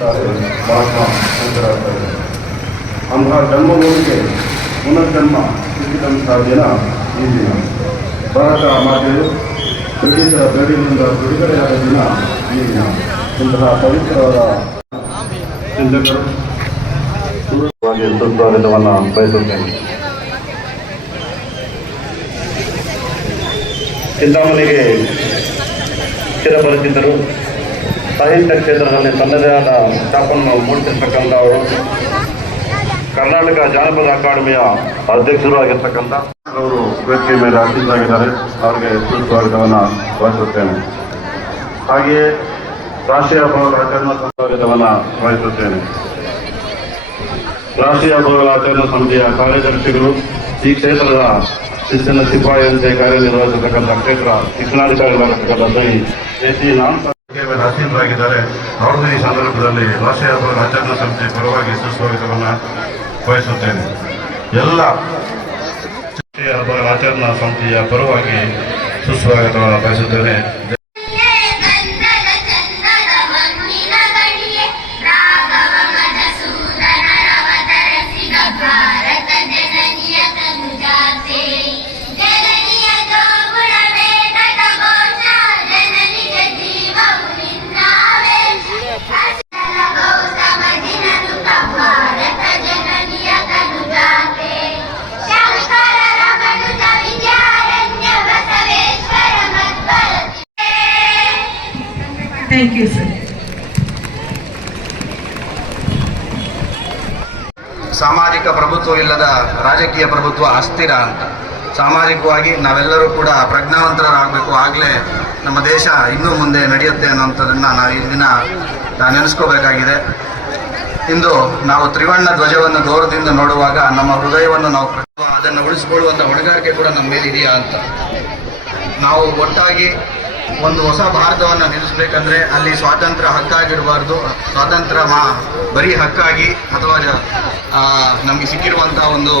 ಮಹಾತ್ಮ ಶಂಕರಾಚಾರ್ಯ ಅಂತಹ ಜನ್ಮಭೂಮಿಗೆ ಪುನರ್ಜನ್ಮ ಸಿಕ್ಕಿದಂತಹ ದಿನ ಈ ದಿನ. ಭಾರತ ಮಾತೆಯು ಬ್ರಿಟಿಷರ ಬೇಡಿನಿಂದ ಬಿಡುಗಡೆಯಾದ ದಿನ ಈ ದಿನ. ಇಂತಹ ಪವಿತ್ರವಾದ ಚಿಂತಕರು ಸುಸ್ವಾಗತವನ್ನು ಬಯಸುತ್ತೇನೆ. ಚಿಂತಾಮಣಿಗೆ ಚಿರಪರಿಚಿತರು, ಸಾಹಿತ್ಯ ಕ್ಷೇತ್ರದಲ್ಲಿ ತನ್ನದೇ ಆದ ಛಾಪನ್ನು ಮೂಡಿಸಿರ್ತಕ್ಕಂಥವರು, ಕರ್ನಾಟಕ ಜಾನಪದ ಅಕಾಡೆಮಿಯ ಅಧ್ಯಕ್ಷರು ಆಗಿರ್ತಕ್ಕಂಥ ಅವರು ವೇದಿಕೆ ಮೇಲೆ ಆಸೀನರಾಗಿದ್ದಾರೆ. ಅವರಿಗೆ ಸುಸ್ವಾಗತವನ್ನು ಬಯಸುತ್ತೇನೆ. ಹಾಗೆಯೇ ರಾಷ್ಟ್ರೀಯ ಹಬ್ಬಗಳ ಆಚರಣಾ ಸ್ವಾಗತವನ್ನು ಬಯಸುತ್ತೇನೆ. ರಾಷ್ಟ್ರೀಯ ಹಬ್ಬಗಳ ಆಚರಣಾ ಸಮಿತಿಯ ಕಾರ್ಯದರ್ಶಿಗಳು, ಈ ಕ್ಷೇತ್ರದ ಶಿಕ್ಷಣ ಸಿಪಾಯಿಯಂತೆ ಕಾರ್ಯನಿರ್ವಹಿಸತಕ್ಕಂಥ ಕ್ಷೇತ್ರ ಶಿಕ್ಷಣಾಧಿಕಾರಿಗಳಾಗಿರ್ತಕ್ಕಂಥ ಶ್ರೀ ಆಸೀನರಾಗಿದ್ದಾರೆ. ಅವ್ರದ್ದು ಈ ಸಂದರ್ಭದಲ್ಲಿ ರಾಷ್ಟ್ರೀಯ ಹಬ್ಬಗಳ ಆಚರಣಾ ಸಮಿತಿ ಪರವಾಗಿ ಸುಸ್ವಾಗತವನ್ನು ಬಯಸುತ್ತೇನೆ. ಎಲ್ಲ ರಾಷ್ಟ್ರೀಯ ಹಬ್ಬಗಳ ಆಚರಣಾ ಸಮಿತಿಯ ಪರವಾಗಿ ಸುಸ್ವಾಗತವನ್ನು ಬಯಸುತ್ತೇನೆ. Thank you, sir. ಸಾಮಾಜಿಕ ಪ್ರಭುತ್ವವಿಲ್ಲದ ರಾಜಕೀಯ ಪ್ರಭುತ್ವ ಅಸ್ಥಿರ ಅಂತ. ಸಾಮಾಜಿಕವಾಗಿ ನಾವೆಲ್ಲರೂ ಕೂಡ ಪ್ರಜ್ಞಾವಂತರಾಗಬೇಕು. ಆಗಲೇ ನಮ್ಮ ದೇಶ ಇನ್ನೂ ಮುಂದೆ ನಡೆಯುತ್ತೆ ಅನ್ನೋಂಥದ್ದನ್ನು ನಾವು ಈ ದಿನ ನೆನೆಸ್ಕೋಬೇಕಾಗಿದೆ. ಇಂದು ನಾವು ತ್ರಿವರ್ಣ ಧ್ವಜವನ್ನು ಗೌರವದಿಂದ ನೋಡುವಾಗ ನಮ್ಮ ಹೃದಯವನ್ನು ನಾವು ಅದನ್ನು ಉಳಿಸಿಕೊಳ್ಳುವಂಥ ಹೊಣೆಗಾರಿಕೆ ಕೂಡ ನಮ್ಮ ಮೇಲೆ ಇದೆಯಾ ಅಂತ. ನಾವು ಒಟ್ಟಾಗಿ ಒಂದು ಹೊಸ ಭಾರತವನ್ನು ನಿರ್ಮಿಸಬೇಕಂದ್ರೆ ಅಲ್ಲಿ ಸ್ವಾತಂತ್ರ್ಯ ಹಕ್ಕಾಗಿರಬಾರ್ದು. ಸ್ವಾತಂತ್ರ್ಯ ಬರೀ ಹಕ್ಕಾಗಿ ಅಥವಾ ನಮಗೆ ಸಿಕ್ಕಿರುವಂತಹ ಒಂದು